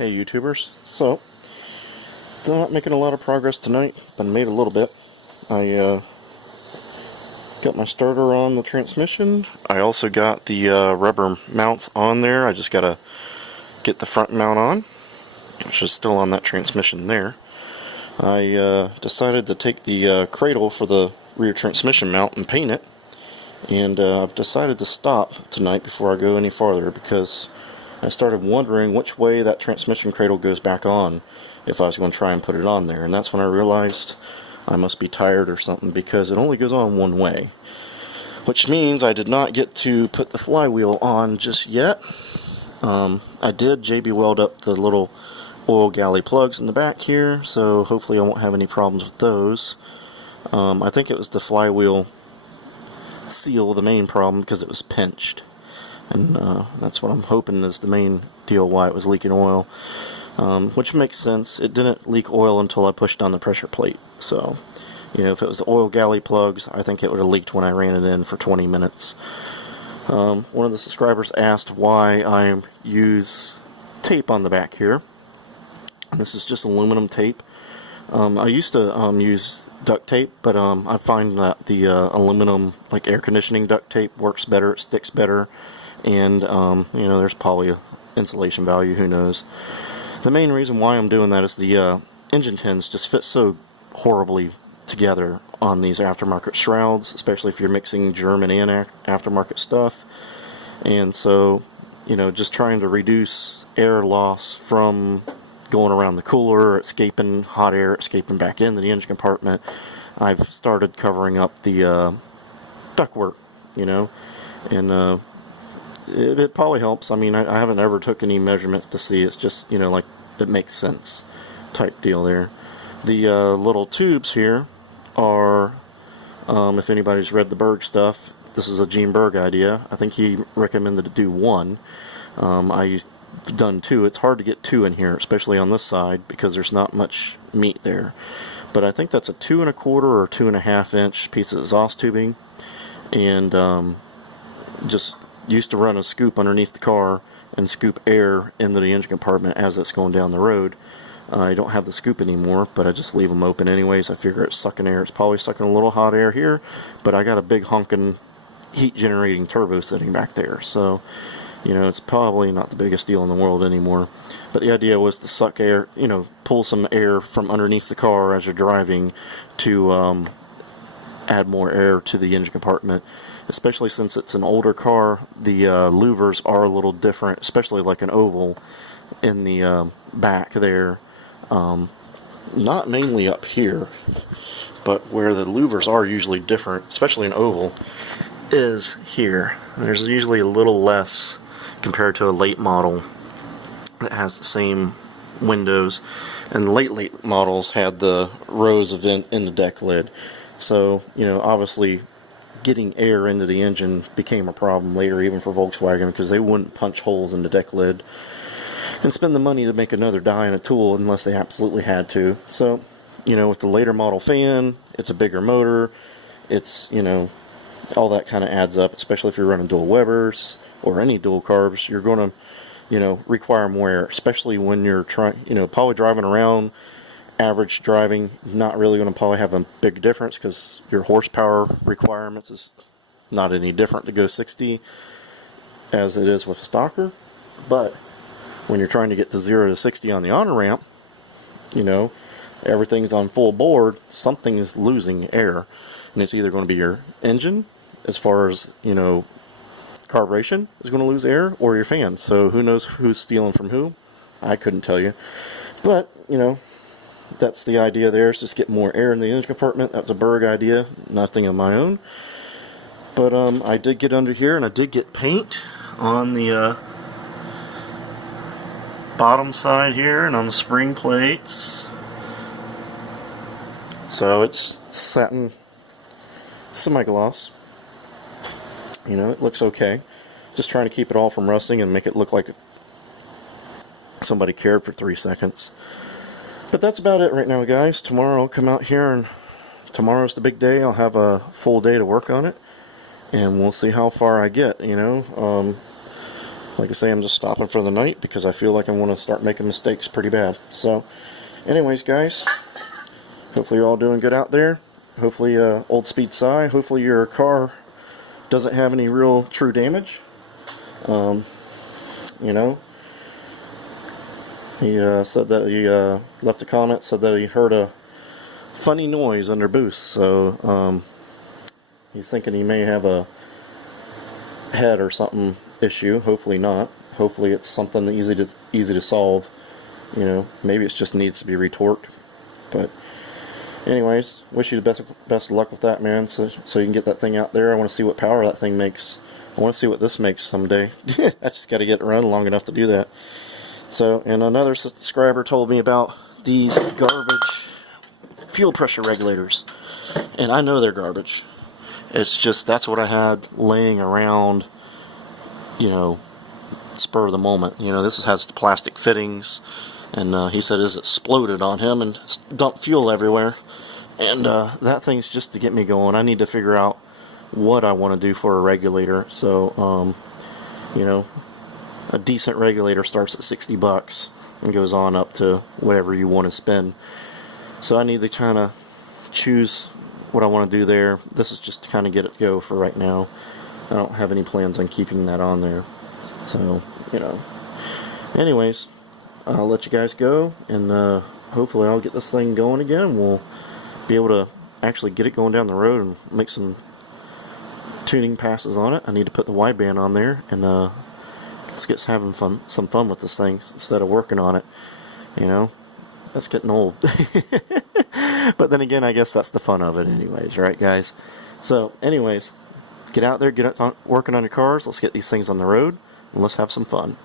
Hey YouTubers. So, not making a lot of progress tonight, but made a little bit. I got my starter on the transmission. I also got the rubber mounts on there. I just gotta get the front mount on, which is still on that transmission there. I decided to take the cradle for the rear transmission mount and paint it. And I've decided to stop tonight before I go any farther because I started wondering which way that transmission cradle goes back on if I was going to try and put it on there. And that's when I realized I must be tired or something, because it only goes on one way. Which means I did not get to put the flywheel on just yet. I did JB weld up the little oil galley plugs in the back here, so hopefully I won't have any problems with those. I think it was the flywheel seal, the main problem, because it was pinched. And that's what I'm hoping is the main deal why it was leaking oil, which makes sense. It didn't leak oil until I pushed down the pressure plate. So, you know, if it was the oil galley plugs, I think it would have leaked when I ran it in for 20 minutes. One of the subscribers asked why I use tape on the back here. This is just aluminum tape. I used to use duct tape, but I find that the aluminum, like air conditioning duct tape, works better, it sticks better. And, you know, there's probably an insulation value, who knows. The main reason why I'm doing that is the engine tins just fit so horribly together on these aftermarket shrouds, especially if you're mixing German and aftermarket stuff. And so, you know, just trying to reduce air loss from going around the cooler, escaping hot air, escaping back into the engine compartment, I've started covering up the ductwork, you know, and it probably helps. I mean, I haven't ever took any measurements to see. It's just, you know, like, it makes sense type deal there. The little tubes here are, if anybody's read the Berg stuff, this is a Gene Berg idea. I think he recommended to do one. I've done two. It's hard to get two in here, especially on this side, because there's not much meat there. But I think that's a 2 1/4 or 2 1/2 inch piece of exhaust tubing, and just used to run a scoop underneath the car and scoop air into the engine compartment as it's going down the road. I don't have the scoop anymore, but I just leave them open anyways. I figure it's sucking air. It's probably sucking a little hot air here, but I got a big honking heat generating turbo sitting back there, so, you know, it's probably not the biggest deal in the world anymore. But the idea was to suck air, you know, pull some air from underneath the car as you're driving to add more air to the engine compartment. Especially since it's an older car, the louvers are a little different, especially like an oval in the back there. Not mainly up here, but where the louvers are usually different, especially an oval, is here. There's usually a little less compared to a late model that has the same windows. And late models had the rows of vent in the deck lid. So, you know, obviously getting air into the engine became a problem later, even for Volkswagen, because they wouldn't punch holes in the deck lid and spend the money to make another die in a tool unless they absolutely had to. So, you know, with the later model fan, it's a bigger motor, it's, you know, all that kind of adds up, especially if you're running dual Webers or any dual carbs. You're going to, you know, require more air, especially when you're trying, you know, probably driving around, average driving, not really going to probably have a big difference because your horsepower requirements is not any different to go 60 as it is with stocker. But when you're trying to get to 0 to 60 on the honor ramp, you know, everything's on full board, something is losing air, and it's either going to be your engine, as far as, you know, carburation is going to lose air, or your fan. So who knows who's stealing from who? I couldn't tell you. But, you know, that's the idea there, is just get more air in the engine compartment. That's a Berg idea, nothing of my own. But I did get under here, and I did get paint on the bottom side here and on the spring plates. So it's satin semi-gloss. You know, it looks okay. Just trying to keep it all from rusting and make it look like somebody cared for 3 seconds. But that's about it right now, guys. Tomorrow I'll come out here, and tomorrow's the big day. I'll have a full day to work on it, and we'll see how far I get, you know. like I say, I'm just stopping for the night because I feel like I want to start making mistakes pretty bad. So, anyways, guys, hopefully you're all doing good out there. Hopefully, Old Speed Cy, hopefully your car doesn't have any real true damage. You know, he said that he left a comment, said that he heard a funny noise under boost, so he's thinking he may have a head or something issue. Hopefully not. Hopefully it's something easy to solve. You know, maybe it just needs to be retorqued. But anyways, wish you the best of luck with that, man, so you can get that thing out there. I want to see what power that thing makes. I want to see what this makes someday. I just got to get it run long enough to do that. So, and another subscriber told me about these garbage fuel pressure regulators, and I know they're garbage. It's just, that's what I had laying around, you know, spur of the moment. You know, this has the plastic fittings, and he said it's exploded on him and dumped fuel everywhere. And that thing's just to get me going. I need to figure out what I want to do for a regulator. So, you know, a decent regulator starts at $60 and goes on up to whatever you want to spend. So I need to kind of choose what I want to do there. This is just to kind of get it go for right now. I don't have any plans on keeping that on there. So, you know. Anyways, I'll let you guys go, and hopefully I'll get this thing going again, and we'll be able to actually get it going down the road and make some tuning passes on it. I need to put the wideband on there, and let's get some fun with this thing instead of working on it. You know, that's getting old. But then again, I guess that's the fun of it anyways, right, guys? So anyways, get out there, working on your cars. Let's get these things on the road, and let's have some fun.